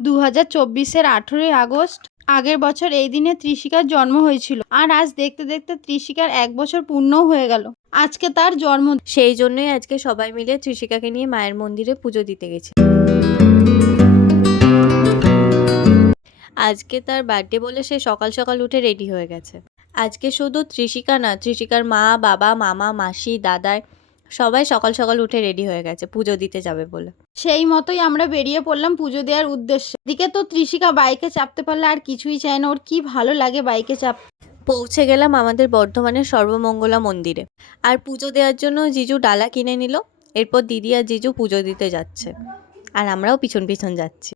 দু হাজার চব্বিশের আঠেরোই আগস্ট, আগের বছর এই দিনে ত্রিশিকার জন্ম হয়েছিল। আর আজ দেখতে দেখতে ত্রিশিকার এক বছর পূর্ণও হয়ে গেল। আজকে তার জন্ম সেই জন্যই আজকে সবাই মিলে ত্রিশিকাকে নিয়ে মায়ের মন্দিরে পুজো দিতে গেছি। আজকে তার বার্থডে বলে সে সকাল সকাল উঠে রেডি হয়ে গেছে। আজকে শুধু ত্রিশিকা না, ত্রিশিকার মা, বাবা, মামা, মাসি, দাদাই সবাই সকাল সকাল উঠে রেডি হয়ে গেছে পুজো দিতে যাবে বলে। সেই মতোই আমরা বেরিয়ে পড়লাম পুজো দেওয়ার উদ্দেশ্যে। দিকে তো ত্রিশিকা বাইকে চাপতে পারলে আর কিছুই চায় না ওর কি ভালো লাগে বাইকে চাপ পৌঁছে গেলাম আমাদের বর্ধমানের সর্বমঙ্গলা মন্দিরে। আর পুজো দেওয়ার জন্য জিজু ডালা কিনে নিল এরপর দিদি আর জিজু পুজো দিতে যাচ্ছে। আর আমরাও পিছন পিছন যাচ্ছি।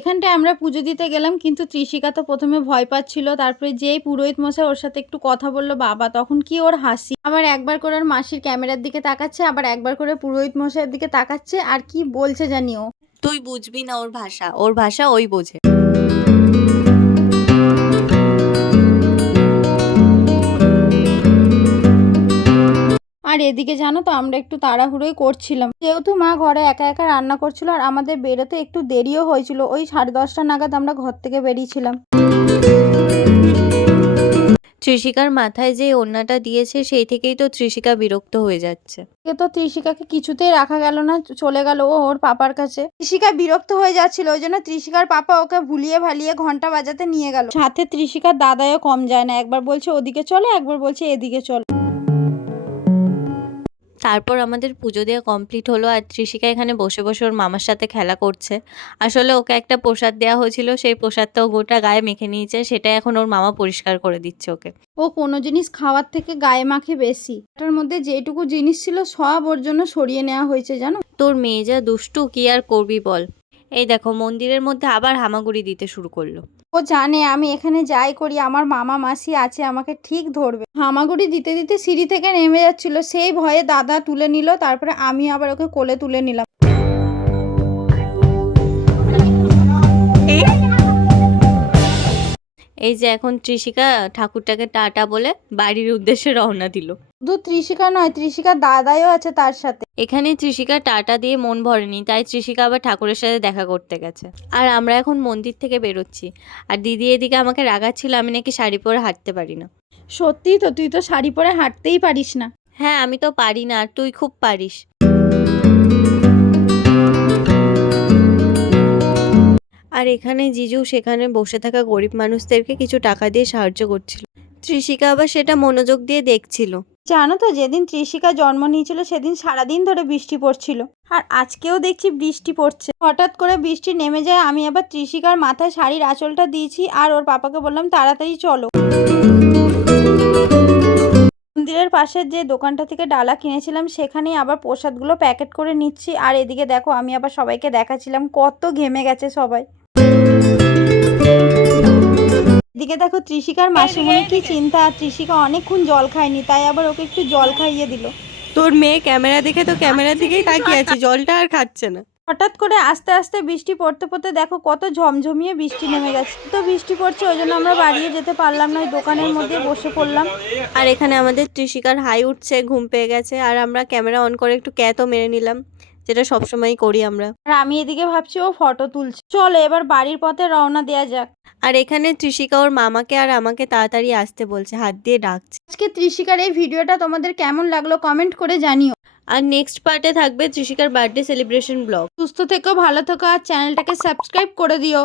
এখানটায় আমরা পুজো দিতে গেলাম, কিন্তু ত্রিশিকা তো প্রথমে ভয় পাচ্ছিল। তারপরে যেই পুরোহিত মশাই ওর সাথে একটু কথা বলল, বাবা তখন কি ওর হাসি। আবার একবার করে ওর মাসির ক্যামেরার দিকে তাকাচ্ছে, আবার একবার করে পুরোহিত মশাইয়ের দিকে তাকাচ্ছে, আর কি বলছে জানিও তুই বুঝবি না ওর ভাষা ওর ভাষা ওই বোঝে। এদিকে জানো তো আমরা একটু তাড়াহুড়োই করছিলাম। যেহেতু মা ঘরে একা একা রান্না করছিল আর আমাদের বেরোতে একটু দেরিও হয়েছিল ওই সাড়ে দশটা নাগাদ আমরা ঘর থেকে বেরিয়েছিলাম। ত্রিশিকার মাথায় যে ওড়নাটা দিয়েছে সেই থেকেই তো ত্রিশিকা বিরক্ত হয়ে যাচ্ছে। এ তো ত্রিশিকাকে কিছুতেই রাখা গেল না চলে গেল ও ওর পাপার কাছে। ত্রিশিকা বিরক্ত হয়ে যাচ্ছিল ওই জন্য ত্রিশিকার পাপা ওকে ভুলিয়ে ভালিয়ে ঘণ্টা বাজাতে নিয়ে গেল। সাথে ত্রিশিকার দাদাও কম যায় না একবার বলছে ওদিকে চলো একবার বলছে এদিকে চলো। তারপর আমাদের পুজো দেওয়া কমপ্লিট হলো আর ত্রিশিকা এখানে বসে বসে ওর মামার সাথে খেলা করছে। আসলে ওকে একটা প্রসাদ দেওয়া হয়েছিল সেই প্রসাদটাও গোটা গায়ে মেখে নিয়েছে সেটা এখন ওর মামা পরিষ্কার করে দিচ্ছে ওকে। ও কোনো জিনিস খাওয়ার থেকে গায়ে মাখে বেশি। এটার মধ্যে যেটুকু জিনিস ছিল সব ওর জন্য সরিয়ে নেওয়া হয়েছে জানো? তোর মেয়ে যা দুষ্টু কি আর করবি বল? এই দেখো মন্দিরের মধ্যে আবার হামাগুড়ি দিতে শুরু করল। ও জানে আমি এখানে যাই করি, আমার মামা মাসি আছে, আমাকে ঠিক ধরবে। হামাগুড়ি দিতে দিতে সিঁড়ি থেকে নেমে যাচ্ছিল, সেই ভয়ে দাদা তুলে নিল, তারপরে আমি আবার ওকে কোলে তুলে নিলাম। এই যে এখন ত্রিশিকা ঠাকুরটাকে টাটা বলে বাড়ির উদ্দেশ্যে রওনা দিল। শুধু ত্রিশিকা নয় ত্রিশিকার দাদাও আছে তার সাথে। এখানে ত্রিশিকা টাটা দিয়ে মন ভরেনি তাই ত্রিশিকা আবার ঠাকুরের সাথে দেখা করতে গেছে। আর আমরা এখন মন্দির থেকে বেরোচ্ছি। আর দিদি এদিকে আমাকে রাগাচ্ছিল আমি নাকি শাড়ি পরে হাঁটতে পারি না। সত্যিই তো তুই তো শাড়ি পরে হাঁটতেই পারিস না। হ্যাঁ আমি তো পারি না আর তুই খুব পারিস। আর এখানে জিজু সেখানে বসে থাকা গরিব মানুষদেরকে কিছু টাকা দিয়ে সাহায্য করছিল। ত্রিশিকা আবার সেটা মনোযোগ দিয়ে দেখছিল। জানো তো, যেদিন ত্রিশিকা জন্ম নিয়েছিল, সেদিন সারাদিন ধরে বৃষ্টি পড়ছিল। আর আজকেও দেখছি বৃষ্টি পড়ছে। হঠাৎ করে বৃষ্টি নেমে যায়, আমি আবার ত্রিশিকার মাথায় শাড়ির আঁচলটা দিয়েছি আর ওর পাপাকে বললাম, তাড়াতাড়ি চলো। মন্দিরের পাশের যে দোকানটা থেকে ডালা কিনেছিলাম, সেখানেই আবার প্রসাদগুলো প্যাকেট করে নিচ্ছি। আর এদিকে দেখো, আমি আবার সবাইকে দেখাচ্ছিলাম, কত ঘেমে গেছে সবাই। এদিকে দেখো ত্রিশিকার মাসিমণি কি চিন্তা? আর ত্রিশিকা অনেকক্ষণ জল খায়নি তাই আবার ওকে একটু জল খাইয়ে দিল। তোর মেয়ে ক্যামেরা দেখে তো ক্যামেরার দিকেই তাকিয়ে আছে জলটা আর খাচ্ছে না। হঠাৎ করে আস্তে আস্তে বৃষ্টি পড়তে পড়তে দেখো কত ঝমঝমিয়ে বৃষ্টি নেমে গেছে। তো বৃষ্টি পড়ছে ওই জন্য আমরা বাড়িয়ে যেতে পারলাম না ওই দোকানের মধ্যে বসে পড়লাম। আর এখানে আমাদের ত্রিশিকার হাই উঠছে ঘুম পেয়ে গেছে আর আমরা ক্যামেরা অন করে একটু ক্যাতও মেরে নিলাম। যেটা সবসময় করি আমরা। আর আমি এদিকে ভাবছি ও ফটো তুলছে। চলো এবার বাড়ির পথে রওনা দেওয়া যাক। আর এখানে ত্রিশিকা ওর মামাকে আর আমাকে তাড়াতাড়ি আসতে বলছে হাত দিয়ে ডাকছে। আজকে ত্রিশিকার এই ভিডিওটা তোমাদের কেমন লাগল কমেন্ট করে জানিও। আর নেক্সট পার্টে থাকবে ত্রিশিকার বার্থডে সেলিব্রেশন ব্লগ সুস্থ থেকো ভালো থেকো আর চ্যানেলটাকে সাবস্ক্রাইব করে দিও।